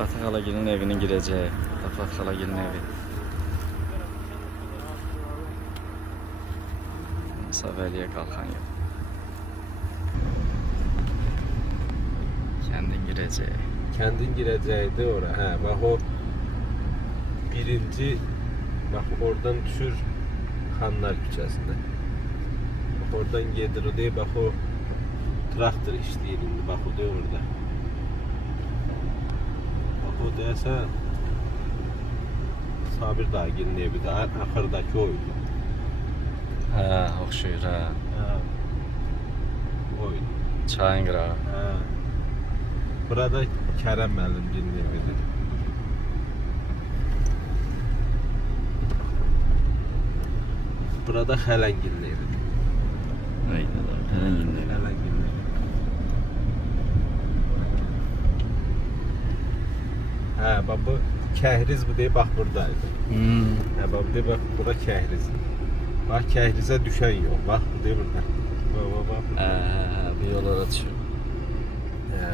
Fatih Xalagilin evinin gireceği. Fatih Xalagilin evi. Savəliyə qalxan yol. Kendin gireceği. Kendin gireceğiydi oraya. He, bak o birinci, bak oradan düşür Xanlar küçəsində. Bak oradan gedir o değil, bak o traktör işləyir indi, bak o değil orada. Bak o deyəsə Sabir Dağgilin evi də axırdakı oydu. Hə, oxşuyur hə. Hə. Oydu. Çayın qırağı. Hə. Burada Kərəm müəllimgilin evidir. Burada Xələngilin evidir. Neydi lan? Xələngilin evi. Xələngilin evi. Hə, bax bu kəhriz bu deyib, bax buradaydı. Hə, bax bu deyib, bax bura kəhriz. Bax kəhrizə düşən yol, bax bu deyib burada. Bax, bax, bax. Hə, bir yollara düşür. Hə.